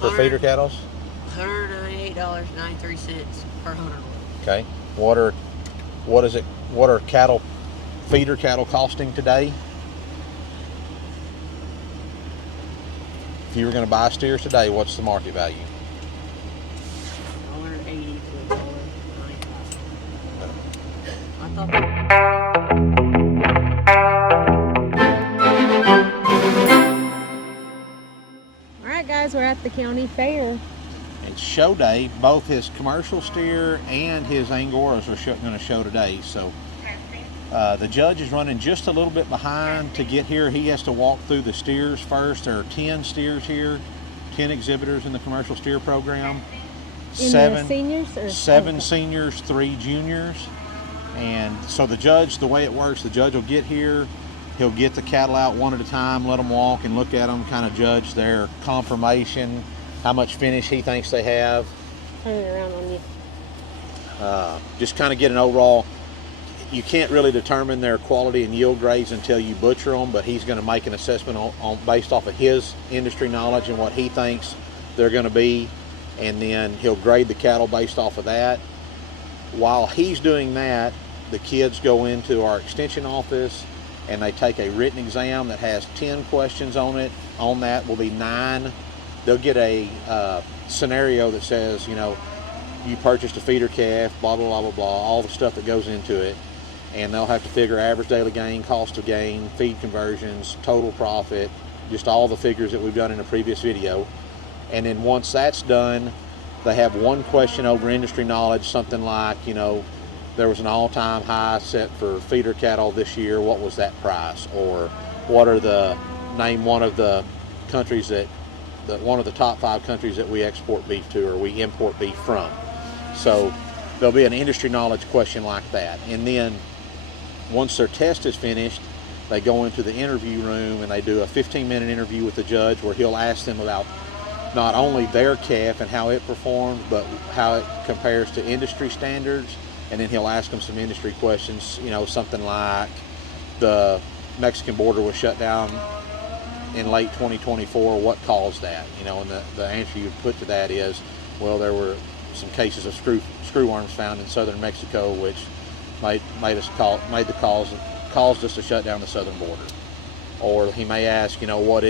for feeder cattle? $198.93 per 100. Okay. What are feeder cattle costing today? If you were going to buy steers today, what's the market value? $1.80 to $1.95. I thought. All right, guys, we're at the county fair. It's show day. Both his commercial steer and his Angoras are going to show today. So the judge is running just a little bit behind to get here. He has to walk through the steers first. There are 10 steers here, 10 exhibitors in the commercial steer program. Seven seniors? Seven seniors, 3 juniors. And so the judge, the way it works, the judge will get here. He'll get the cattle out one at a time, let them walk and look at them, kind of judge their conformation, how much finish he thinks they have. Turn it around on you. Just kind of get an overall. You can't really determine their quality and yield grades until you butcher them, but he's going to make an assessment on based off of his industry knowledge and what he thinks they're going to be, and then he'll grade the cattle based off of that. While he's doing that, the kids go into our extension office and they take a written exam that has 10 questions on it. On that will be 9. They'll get a scenario that says, you know, you purchased a feeder calf, blah, blah, blah, blah, blah, all the stuff that goes into it. And they'll have to figure average daily gain, cost of gain, feed conversions, total profit, just all the figures that we've done in a previous video. And then once that's done, they have one question over industry knowledge, something like, you know, there was an all-time high set for feeder cattle this year. What was that price? Or what are name one of the countries one of the top 5 countries that we export beef to or we import beef from. So there'll be an industry knowledge question like that. And then once their test is finished, they go into the interview room and they do a 15-minute interview with the judge where he'll ask them about not only their calf and how it performs, but how it compares to industry standards. And then he'll ask them some industry questions, you know, something like the Mexican border was shut down in late 2024, what caused that? You know, and the answer you put to that is, well, there were some cases of screw worms found in southern Mexico, which caused us to shut down the southern border. Or he may ask, you know, what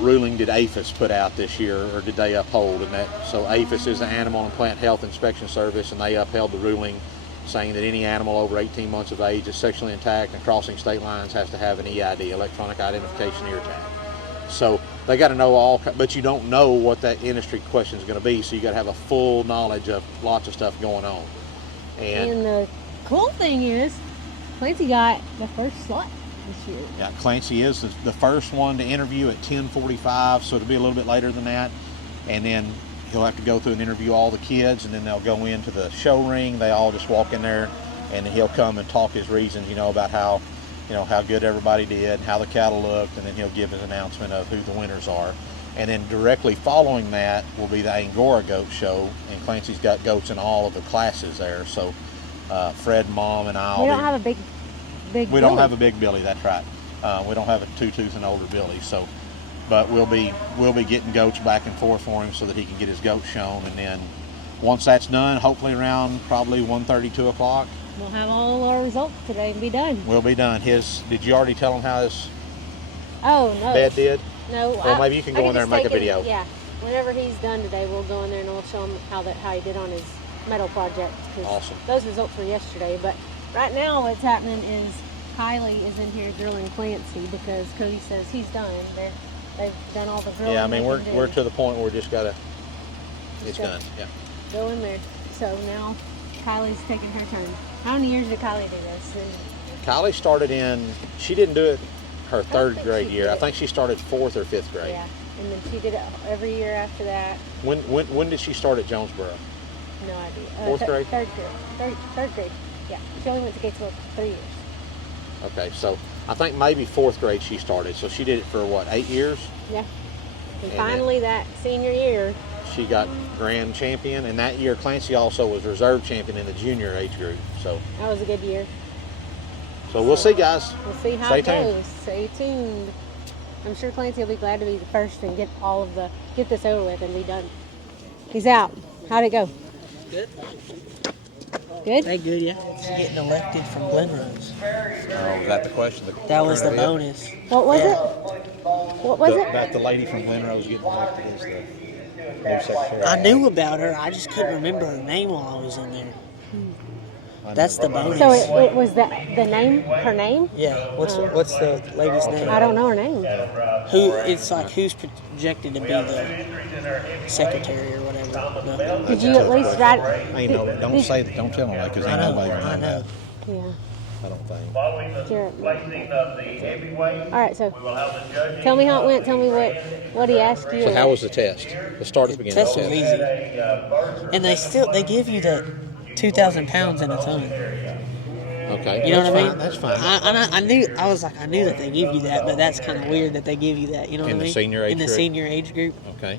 ruling did APHIS put out this year, or did they uphold? And so APHIS is the Animal and Plant Health Inspection Service, and they upheld the ruling saying that any animal over 18 months of age is sexually intact and crossing state lines has to have an EID, electronic identification ear tag. So they got to know all, but you don't know what that industry question is going to be, so you got to have a full knowledge of lots of stuff going on. And the cool thing is, Clancy got the first slot this year. Yeah, Clancy is the first one to interview at 10:45, so it'll be a little bit later than that. And then he'll have to go through and interview all the kids, and then they'll go into the show ring. They all just walk in there, and he'll come and talk his reasons, you know, about how good everybody did, and how the cattle looked, and then he'll give his announcement of who the winners are. And then directly following that will be the Angora goat show, and Clancy's got goats in all of the classes there. So Fred, Mom, and I. We don't have a big We don't have a big Billy. That's right. We don't have a 2-tooth and older Billy. So, but we'll be getting goats back and forth for him so that he can get his goats shown. And then once that's done, hopefully around probably 1:30, 2 o'clock. We'll have all our results today and be done. We'll be done. Did you already tell him how his no. bed did? No. Well, maybe you can go in there and make a video. Yeah. Whenever he's done today, we'll go in there and we'll show him how he did on his metal project. Awesome. Those results were yesterday, but right now what's happening is Kylie is in here grilling Clancy because Cody says he's done. They've done all the grilling. Yeah, I mean we're to the point where we just gotta. It's done. Yeah. Go in there. So now Kylie's taking her turn. How many years did Kylie do this? Kylie started she didn't do it her 3rd grade year. I think she started 4th or 5th grade. Yeah, and then she did it every year after that. When did she start at Jonesboro? No idea. 4th grade? 3rd grade. 3rd grade. Yeah, she only went to Gatesville for 3 years. Okay, so I think maybe 4th grade she started. So she did it for what, 8 years? Yeah. And finally that senior year, she got grand champion, and that year Clancy also was reserve champion in the junior age group. So that was a good year. So we'll see, guys. We'll see how it goes. Stay tuned. I'm sure Clancy will be glad to be the first and get this over with and be done. He's out. How'd it go? Good. Good? They good, yeah. She's getting elected from Glenrose. Oh, is that the question? That was the bonus. What was it? What was it? About the lady from Glenrose getting elected as the new secretary. I knew about her. I just couldn't remember her name while I was in there. That's the bonus. So it was the name, her name? Yeah. What's the lady's name? I don't know her name. Who's projected to be the secretary or whatever? No. Did you at least write? Don't tell them that because ain't nobody gonna know that. Yeah. I don't think. All right, so tell me how it went. Tell me what he asked you. So how was the test? Let's start at the beginning. The test was easy, and they give you that 2,000 pounds in a ton. Okay, you know what I mean? That's fine. I knew that they give you that, but that's kind of weird that they give you that. You know what I mean? In the senior age group. Okay.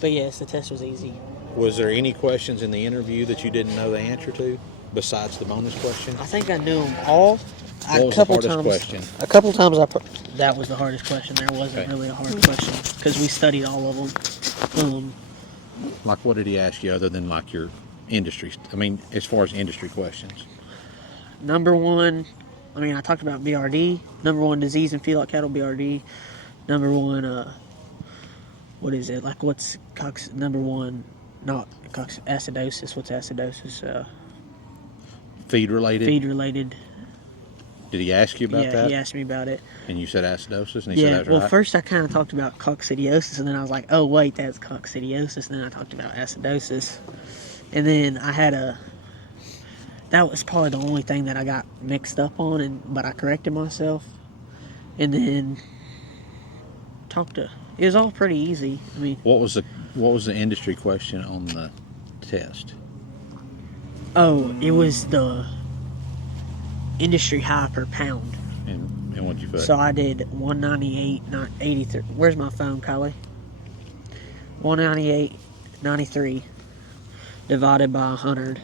But yes, the test was easy. Was there any questions in the interview that you didn't know the answer to, besides the bonus question? I think I knew them all. What was the hardest question? A couple times that was the hardest question. There wasn't really a hard question because we studied all of them. Like, what did he ask you other than like your industry? I mean, as far as industry questions. Number one, I talked about BRD. Number one, disease in feedlot cattle, BRD. Number one, what is it? Like, what's number one? Not acidosis. What's acidosis? Feed related. Feed related. Did he ask you about that? Yeah, he asked me about it. And you said acidosis, and he said that's well, right? first I kind of talked about coccidiosis, and then I was like, oh, wait, that's coccidiosis, and then I talked about acidosis. And then I had that was probably the only thing that I got mixed up on, but I corrected myself. And then it was all pretty easy. What was the industry question on the test? Oh, it was the industry high per pound. And what'd you put? So I did 198, not 83. Where's my phone, Kylie? 198.93 divided by 100.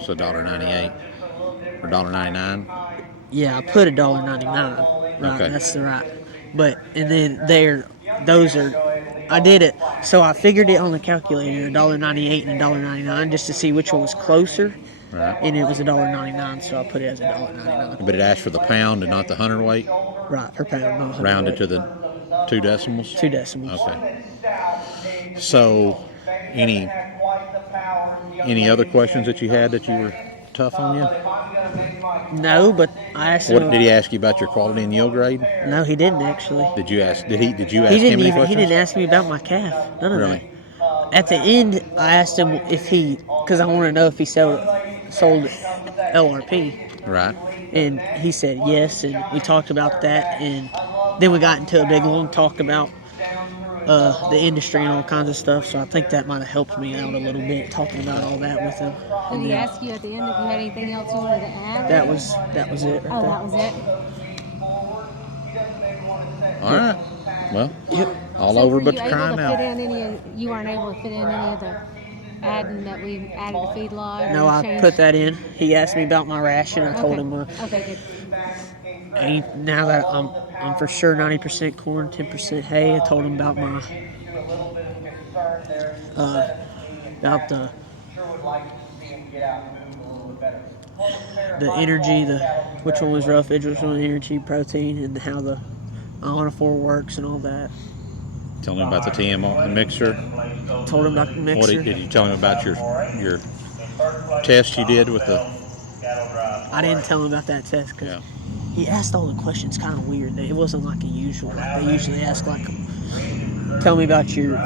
So $1.98 or $1.99? Yeah, I put $1.99. Right, Okay. That's the right. And then I did it. So I figured it on the calculator, $1.98 and $1.99, just to see which one was closer. Right. And it was $1.99, so I put it as $1.99. But it asked for the pound and not the hundredweight? Right, per pound. Rounded to the 2 decimals? 2 decimals. Okay. So, any other questions that you had that you were tough on you? No, but I asked him. What did he ask you about your quality and yield grade? No, he didn't actually. Did you ask him any questions? He didn't ask me about my calf. None of Really? that. At the end, I asked him because I want to know if he sold LRP. Right. And he said yes, and we talked about that, and then we got into a big long talk about the industry and all kinds of stuff. So I think that might have helped me out a little bit, talking about all that with him. Did he ask you at the end if you had anything else you wanted to add? That was it. Oh, that was it. All right. Well, all So over were but you the able crying to out. you weren't able to fit in any of the adding that we added to feedlot? No, I put that in. He asked me about my ration. I told him. Okay, good. Now that I'm for sure 90% corn, 10% hay. I told him about my the energy, which one was roughage, which one was energy, protein, and how the ionophore works and all that. Tell him about the TMO, the mixture. Told him about the mixer. What did you tell him about your test you did with the? I didn't tell him about that test because he asked all the questions kind of weird. It wasn't like a usual. They usually ask like, "Tell me about your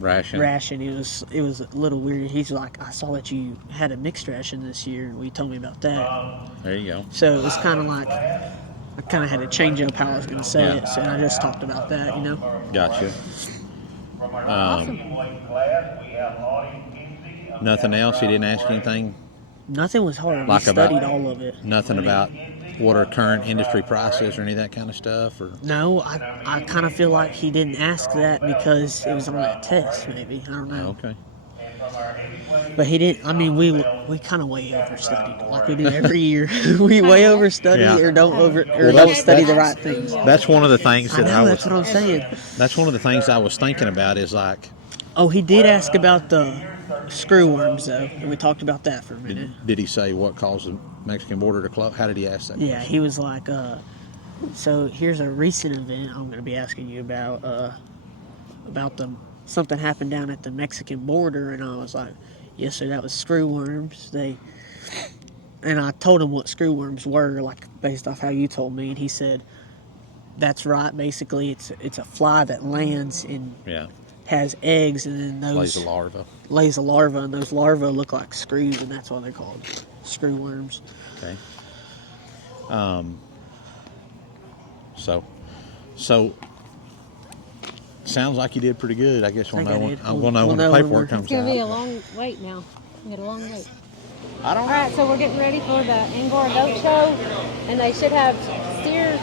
ration." It was a little weird. He's like, "I saw that you had a mixed ration this year, and we told me about that." There you go. So it was kind of like I kind of had to change up how I was going to say it. So I just talked about that, Gotcha. Awesome. Nothing else? He didn't ask anything? Nothing was hard. Like we studied all of it. Nothing about what are current industry prices or any of that kind of stuff? Or No, I kind of feel like he didn't ask that because it was on that test, maybe. I don't know. Okay. But he didn't. I mean, we kind of way overstudied it, like we do every year. We way overstudy Yeah. or don't that's- study the that's- right things. That's one of the things I that know, that's what I'm saying. That's one of the things I was thinking about is like, Oh, he did ask about the screw worms though, and we talked about that for a minute. did he say what caused the Mexican border to close? How did he ask that? Yeah, question? he was like, so here's a recent event I'm going to be asking you about something happened down at the Mexican border, and I was like, yes, sir, that was screw worms. And I told him what screw worms were, like based off how you told me, and he said, that's right. Basically, it's a fly that lands and has eggs, and then those lays a larva. and those larvae look like screws, and that's why they're called screw worms. Okay. So sounds like you did pretty good. I guess we'll know when the paperwork comes It's going to be a out. long wait now. We got a long wait. I don't All know. right, so we're getting ready for the Angora goat show, and they should have steer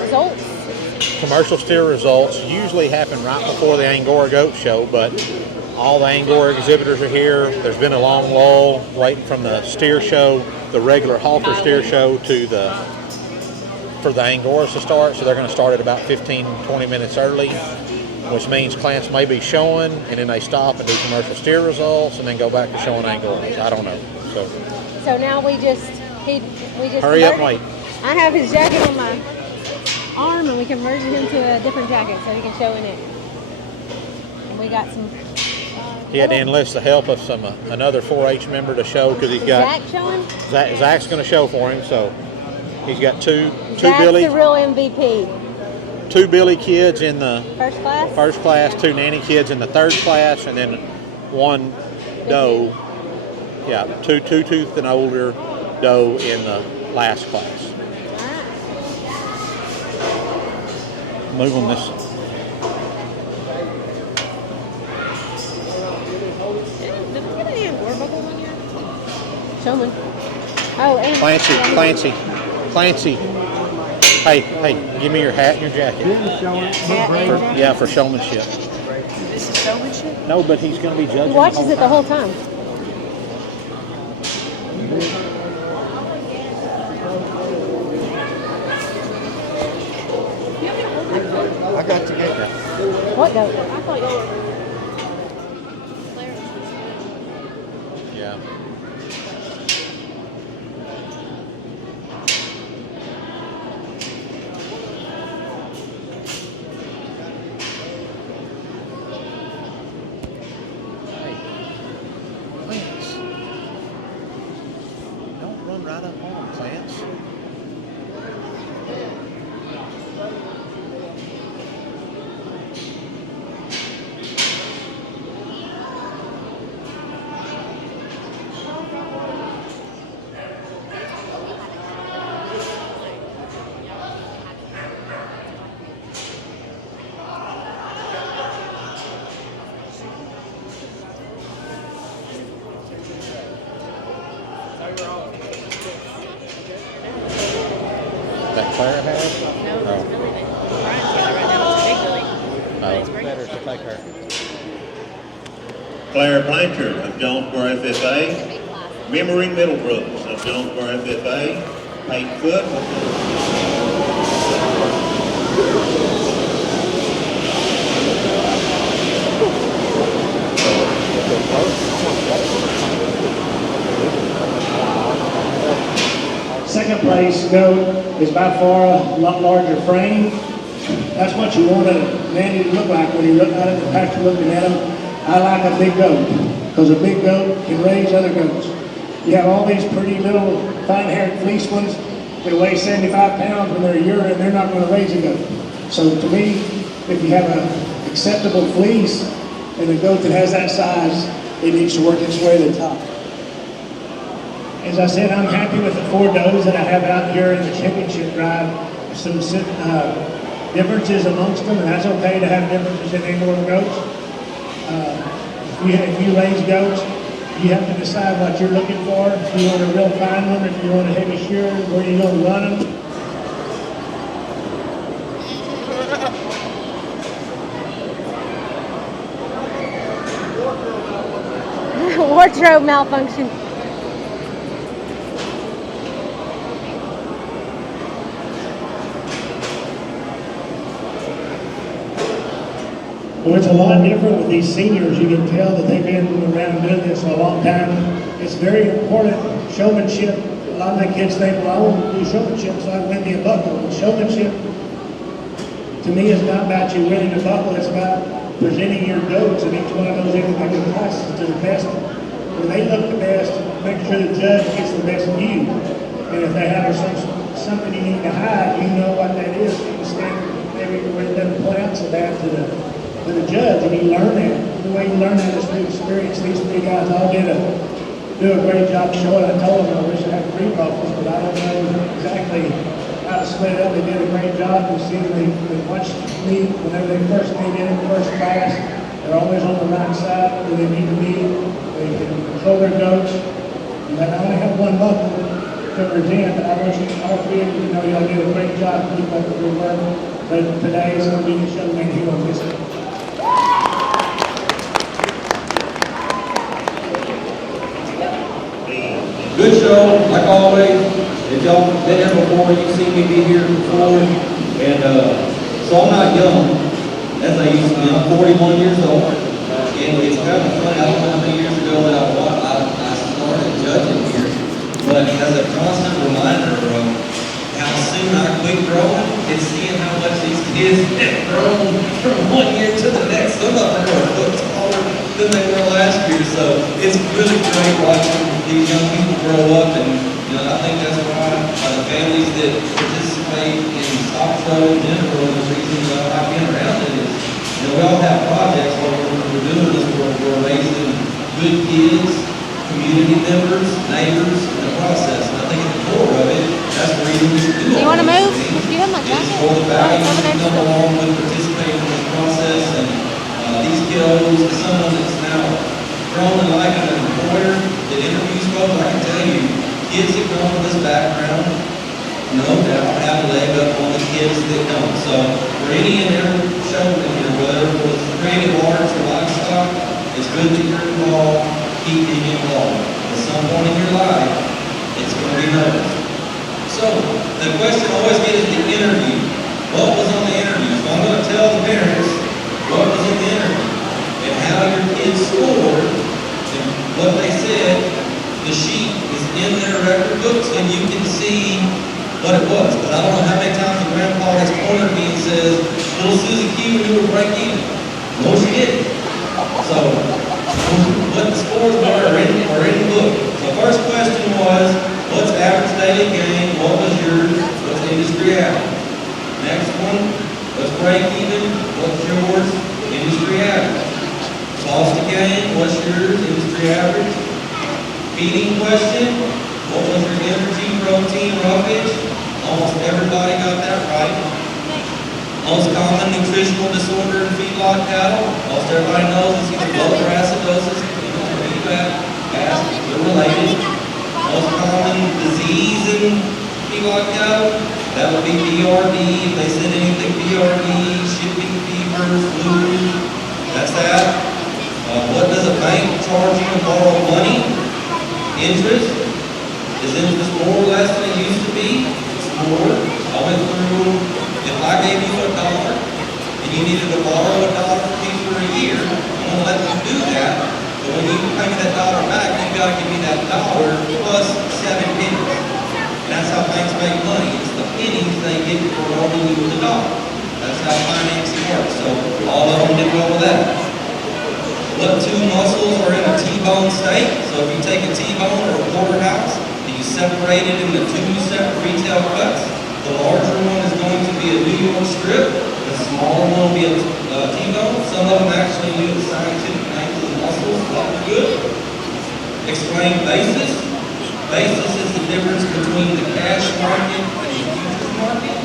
results. Commercial steer results usually happen right before the Angora goat show, but all the Angora exhibitors are here. There's been a long lull waiting from the steer show, the regular halter steer show, for the Angoras to start, so they're going to start at about 15-20 minutes early, which means Clancy may be showing, and then they stop and do commercial steer results, and then go back to showing Angoras. I don't know. So now we just Hurry up and wait. I have his jacket on my arm, and we converted him to a different jacket so he can show in it. And we got some. He had to enlist the help of another 4-H member to show because he's got. Zach showing? Zach's going to show for him, so he's got two Zach's Billy. the real MVP. 2 Billy kids in the first class, 2 Nanny kids in the 3rd class, and then 1 doe. Yeah, 2 2-toothed and older doe in the last class. Move on this. Did we get any Angora buckles on here? Showman. Oh, and Clancy. Hey, give me your hat and your jacket. For showmanship. This is showmanship? No, but he's going to be judging. he watches it the whole time. I got to get that. What goat? I thought you were. Yeah. Clance. Don't run right up on him, Clance. That Claire has? No, it's Billy that Brian's got right now. It's a big Billy. But it's great. Better to take her. Claire Blanchard of Jonesboro FFA, Memory Middlebrooks of Jonesboro FFA, Peyton Foot. Second place goat is by far a lot larger frame. That's what you want a nanny to look like when you look out at the pasture looking at them. I like a big goat because a big goat can raise other goats. You have all these pretty little fine-haired fleece ones that weigh 75 pounds when they're a year and they're not going to raise a goat. So to me, if you have an acceptable fleece and a goat that has that size, it needs to work its way to the top. As I said, I'm happy with the 4 does that I have out here in the championship drive. Some differences amongst them, and that's okay to have differences in Angora goats. If you raise goats, you have to decide what you're looking for. If you want a real fine one, if you want a heavy shear, where you're going to run them. intro malfunction. Well, it's a lot different with these seniors. You can tell that they've been around doing this for a long time. It's very important. Showmanship. A lot of the kids think, well, I want to do showmanship so I can win me a buckle. But showmanship, to me, is not about you winning a buckle. It's about presenting your goats in each one of those individual classes to the best. When they look the best, make sure the judge gets the best of you. And if they have something you need to hide, you know what that is. You can stand maybe and point out to that to the judge, and you learn that. The way you learn that is through experience. These three guys all do a great job showing. I told them I wish I had 3 buckles, but I don't know exactly how to split it up. They did a great job. You see, they watched me whenever they first came in the first class. They're always on the right side where they need to be. They can control their goats. And I only have 1 buckle to present, but I want you all 3 of you to know y'all did a great job. Keep up the good work. But today is going to be the showman hero. Good show, like always. If y'all been here before, you've seen me be here before. And so I'm not young, as I used to be. I'm 41 years old. And it's kind of funny, I don't know how many years ago that I started judging here. But as a constant reminder of how soon I quit growing and seeing how much these kids have grown from 1 year to the next. Some of them are a foot taller than they were last year. So it's really great watching these young people grow up, and I think that's why the families that participate in stock show in general, the reason I've been around it is, we all have projects where we're doing this, we're raising good kids, community members, neighbors in the process. And I think at the core of it, that's the reason we should do it. You want to move? You have my jacket. For the values that come along with participating in this process, and these kiddos, someone that's now grown in life and an employer that interviews folks, I can tell you, kids that come from this background, no doubt, have a leg up on the kids that don't. So for any and every showman here, whether it was creative arts or livestock, it's good that you're involved, keep being involved. At some point in your life, it's going to be noticed. So the question I always get is the interview. What was on the interview? So I'm going to tell the parents what was in the interview and how your kids scored and what they said. The sheet is in their record books, and you can see what it was. Because I don't know how many times the grandpa has cornered me and says, little Susie Q, you were break even. No, she didn't. So what the scores were in the book. So first question was, what's average daily gain? What was yours? What's industry average? Next one, what's break even? What's yours? Industry average. Cost to gain, what's yours? Industry average. Feeding question, what was your energy, protein, roughage? Almost everybody got that right. Most common nutritional disorder in feedlot cattle. Most everybody knows it's either blood or acidosis. They're related. Most common disease in feedlot cattle, that would be BRD. If they said anything BRD, shipping fever, flu, that's that. What does a bank charge you to borrow money? Interest. Is interest more or less than it used to be? It's more. I went through, if I gave you $1 and you needed to borrow $1 from me for a year, I'm going to let you do that. But when you pay me that $1 back, you've got to give me that $1 plus 7 pennies. And that's how banks make money. It's the pennies they get for loaning you with $1. That's how financing works. So all of them did well with that. What 2 muscles are in a T-bone state? So if you take a T-bone or a porterhouse and you separate it into 2 separate retail cuts, the larger one is going to be a New York strip, the smaller one will be a T-bone. Some of them actually use scientific names of muscles. That's good. Explain basis. Basis is the difference between the cash market and the futures market.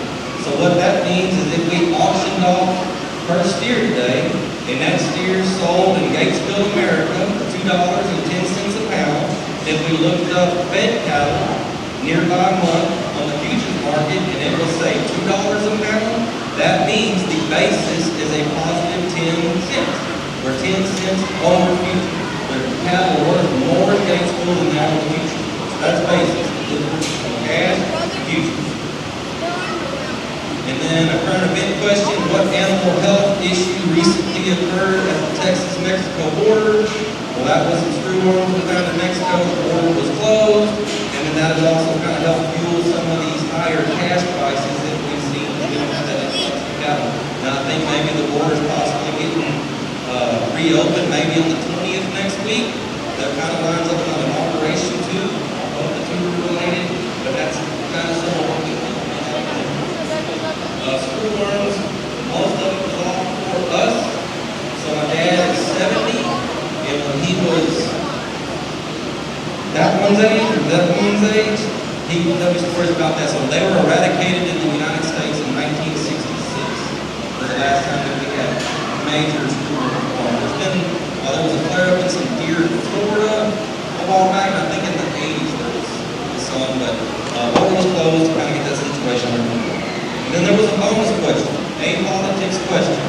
So what that means is if we auctioned off per steer today, and that steer sold in Gatesville, America for $2.10 a pound. If we looked up fed cattle nearby month on the futures market and it will say $2 a pound, that means the basis is a positive 10 cents, or 10 cents over futures. The cattle are worth more in Gainesville than they are in the future. So that's basics. Cash, futures. And then a current event question, what animal health issue recently occurred at the Texas-Mexico border? Well, that was some screw worms we found in Mexico. The border was closed. And then that has also kind of helped fuel some of these higher cash prices that we've seen with that influx of cattle. And I think maybe the border's possibly getting reopened maybe on the 20th next week. That kind of lines up on an operation too. Both the two are related, but that's kind of some of what we think. Screw worms, most of it was all for us. So my dad is 70, and when he was that one's age, he would tell me stories about that. So they were eradicated in the United States in 1966. Was the last time that we had major screw worm farm. There was a flare-up in some deer in Florida a while back. I think in the 80s there was some, but border was closed to kind of get that situation under control. And then there was a bonus question, a politics question,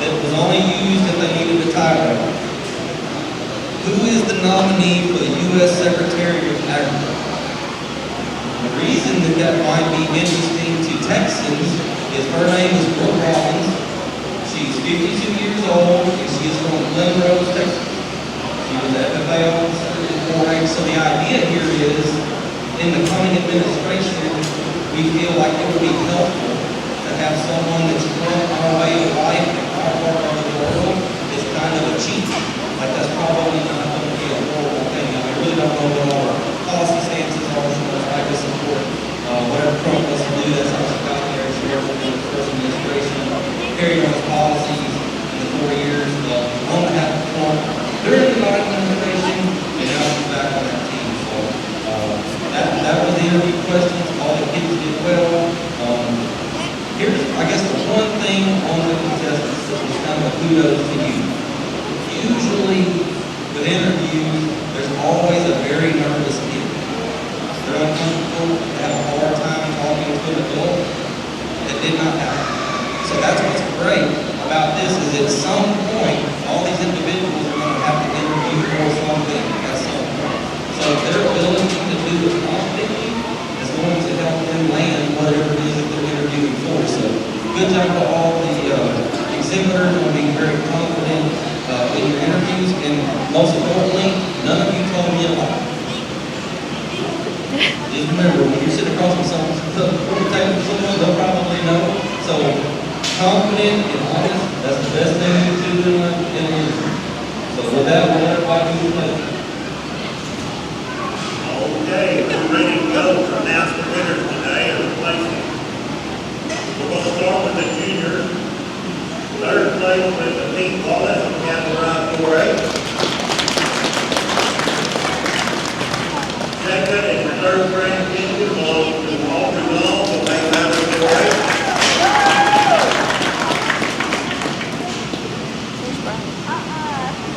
that was only used if they needed a tiebreaker. Who is the nominee for the U.S. Secretary of Agriculture? The reason that might be interesting to Texans is her name is Brooke Robbins. She's 52 years old, and she is from Glen Rose, Texas. She was an FFA officer in 4-H. So the idea here is, in the coming administration, we feel like it would be helpful to have someone that's from our way of life in our part of the world is kind of a cheat. Like that's probably not going to be a horrible thing. I really don't know what our policy stances are, so much like to support whatever Trump wants to do. That's how she got there. She worked in the first administration, carried on his policies in the 4 years on behalf of Trump during the Biden administration, and now she's back on that team. So that was the interview questions. All the kids did well. Here's, I guess, the one thing on the contestants that was kind of a kudos to you. Usually, with interviews, there's always a very nervous kid. They're uncomfortable, they have a hard time talking to an adult. That did not happen. So that's what's great about this is at some point, all these individuals are going to have to interview for something at some point. So their ability to do it confidently is going to help them land whatever it is that they're interviewing for. So good job to all the exhibitors on being very confident in your interviews, and most importantly, none of you told me a lie. Just remember, when you sit across from someone, they'll probably know. So confident and honest, that's the best thing you can do in an interview. So with that, we'll let everybody do the Okay, we're ready to go to announce the winners today of the placing. We're going to start with the juniors. Third place with the pink wallet on Angora 4-8. Second and the third grand picture belongs to Walter Long of Bay Valley 4-8.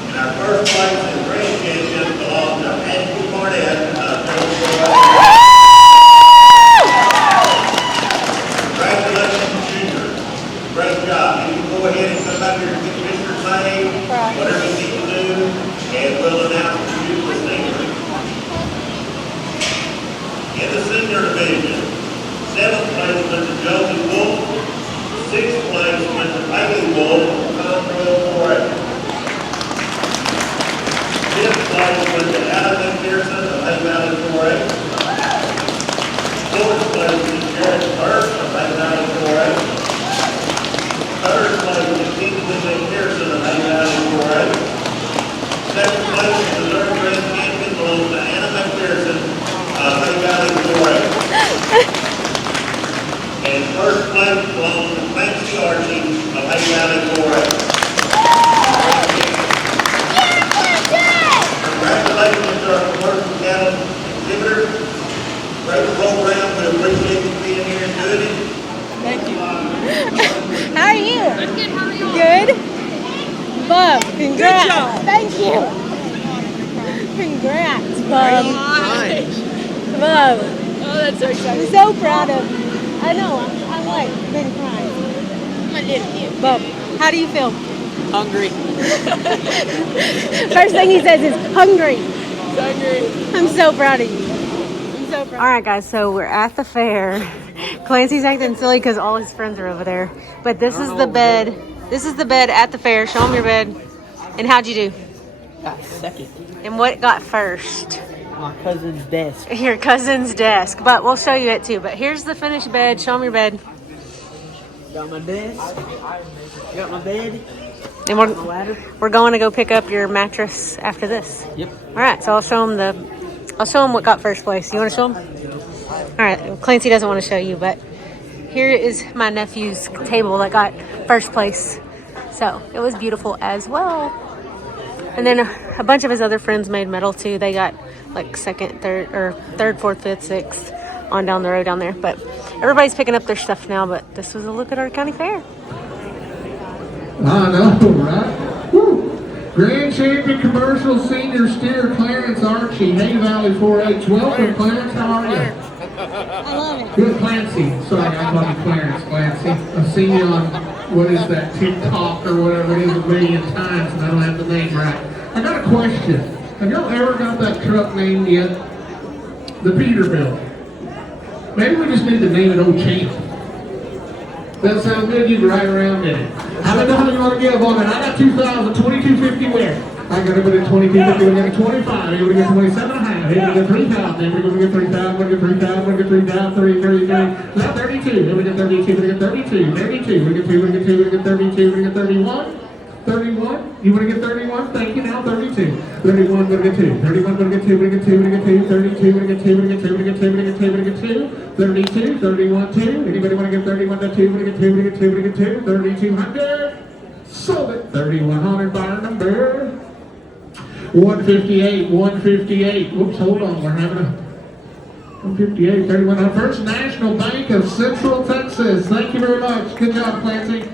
And our first place and grand champion belongs to Andrew Barnett of Bay 4-8. Congratulations, juniors. Great job. You can go ahead and come back here and get Mr. Say, whatever you need to do, and we'll announce to you the senior. In the senior division, 7th place went to Josie Wolf, 6th place went to Bailey Wolf from Conroe 4-8. 5th place went to Adam McPherson of Bay Valley 4-8. 4th place went to Jared Burke of Bay Valley 4-8. 3rd place was Kingsley McPherson of Bay Valley 4-8. 2nd place was the third grand champion belongs to Anna McPherson of Bay Valley 4-8. And 1st place belongs to Clancy Archie of Bay Valley 4-8. Congratulations to our commercial cattle exhibitors. Great program. We appreciate you being here and doing it. Thank you. How are you? I'm good. How are you? Good. Bub, congrats. Good job. Thank you. Congrats, Bub. Nice. Bub. Oh, that's so exciting. I'm so proud of you. I know. I'm like been crying. I'm a little kid. Bub, how do you feel? Hungry. First thing he says is hungry. Hungry. I'm so proud of you. I'm so proud. All right, guys. So we're at the fair. Clancy's acting silly because all his friends are over there. But this is the bed. This is the bed at the fair. Show them your bed. And how'd you do? Got second. And what got first? My cousin's desk. Your cousin's desk. But we'll show you it too. But here's the finished bed. Show them your bed. Got my desk. Got my bed. And My ladder. we're going to go pick up your mattress after this. Yep. All right. So I'll show them what got first place. You want to show them? All right. Clancy doesn't want to show you, but here is my nephew's table that got first place. So it was beautiful as well. And then a bunch of his other friends made medal too. They got like second, third, fourth, fifth, sixth on down the road down there. But everybody's picking up their stuff now. But this was a look at our county fair. I know, right? Woo. Grand Champion Commercial Senior Steer Clarence Archie, Hay Valley 4-H. Welcome, Clarence. How are you? I love it. Good, Clancy. Sorry, I called you Clarence, Clancy. I've seen you on, what is that, TikTok or whatever it is, 1,000,000 times, and I don't have the name right. I got a question. Have y'all ever got that truck named yet? The Peterbilt. Maybe we just need to name it Old Champ. That sounds good. You can ride around in it. I don't know how you want to give on it. I got 2,000, 2250 where? I got to put in 2250. We're going to get 25. We're going to get 27 and a half. Here we get 3,000. Then we're going to get 3,000. We're going to get 3,000. We're going to get 3,000. 33. Now 32. Then we get 32. We're going to get 32. 32. We're going to get 2. We're going to get 2. We're going to get 32. We're going to get 31. 31. You want to get 31? Thank you. Now 32. 31. We're going to get 2. 31. We're going to get 2. We're going to get 2. We're going to get 2. 32. We're going to get 2. We're going to get 2. We're going to get 2. We're going to get 2. We're going to get 2. 32. 31. 2. Anybody want to get 31 to 2? We're going to get 2. We're going to get 2. We're going to get 2. 3,200. Sold it. 3,100 by number 158. 158. Whoops, hold on. We're having a 158. 3,100. First National Bank of Central Texas. Thank you very much. Good job, Clancy.